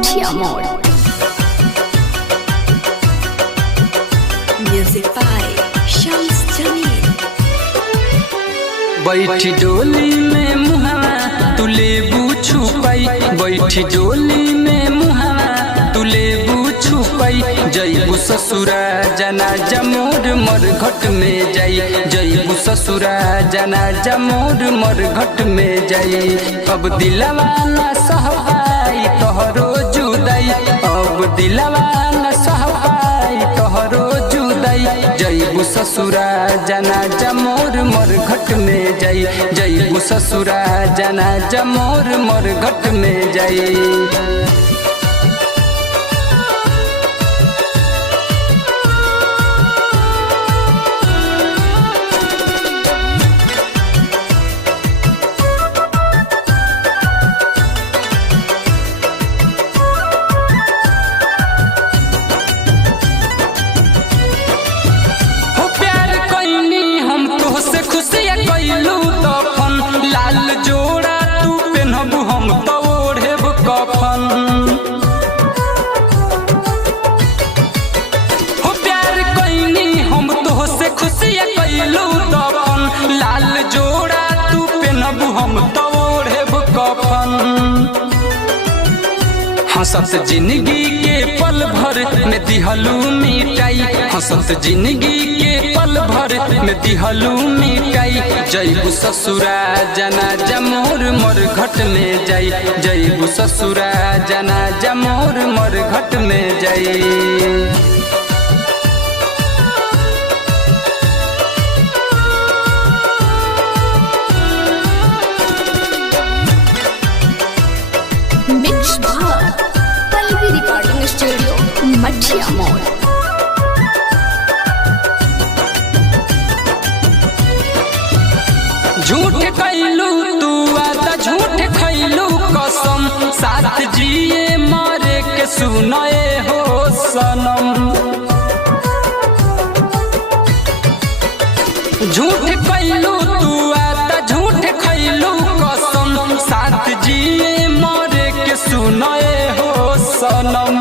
मठिया मोड़। Music by Shams Jamil. बैठी डोली में मुहावा तुले बूछू पाई, बैठी डोली में मुहावा तुले बूछू पाई। जईबू ससुरा जना जमोर मर घट में जाई, जईबू ससुरा जना जमोर मर घट में जाई। अब दिलवा न सह पाई तोहरो जुदाई, अब दिलवा न सह पाई तोहरो जुदाई। जईबू ससुरा जना जमोर मर घट में जाई, जईबू ससुरा जना जमोर मर घट में जाई। से खुशिया कैलू तफन लाल जोड़ा तू पेनहबू हम तो ओढ़ेब कफन। हो प्यार कैनी हम तो से खुशिया कैलू तफन लाल जोड़ा तू पेनहबू हम तो ओढ़ेब कफन। हंसत जिंदगी के पल भर में दिहलू मिटाई, हंसत जिंदगी के पल भर में दिहलू मिटाई। जईबू ससुरा जना जमोर मर घट में जाई, जईबू ससुरा जना जमोर मर घट में जाई। रिकॉर्डिंग स्टूडियो मठिया मोड़। झूठ कैलू तू आता झूठ खैलू कसम, साथ जिए मारे के सुनाए हो सनम। झूठ कैलू तू आता झूठ खैलू कसम, साथ जिए मारे के सुनाए हो सनम।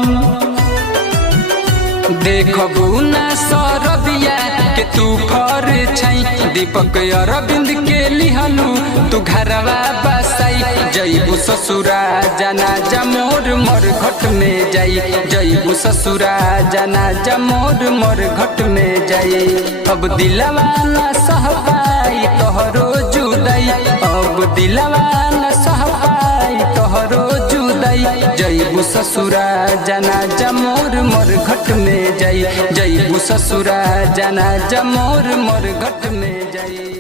देखबू ना सरबिया के तू फर छई, दीपक अरविंद के लिहलू तू घरवा बसाई। जईबू ससुरा जना जमोर मर घट में जाई, जईबू ससुरा जना जमोर मर घट में जाई। अब दिलवा न सह पाई तोहरो जुदाई, अब दिलवा न सह पाई तोहरो जुदाई। जईबू ससुरा जना जमोर मर घट में जाई, जईबू ससुरा जना जमोर मर घट में जाई।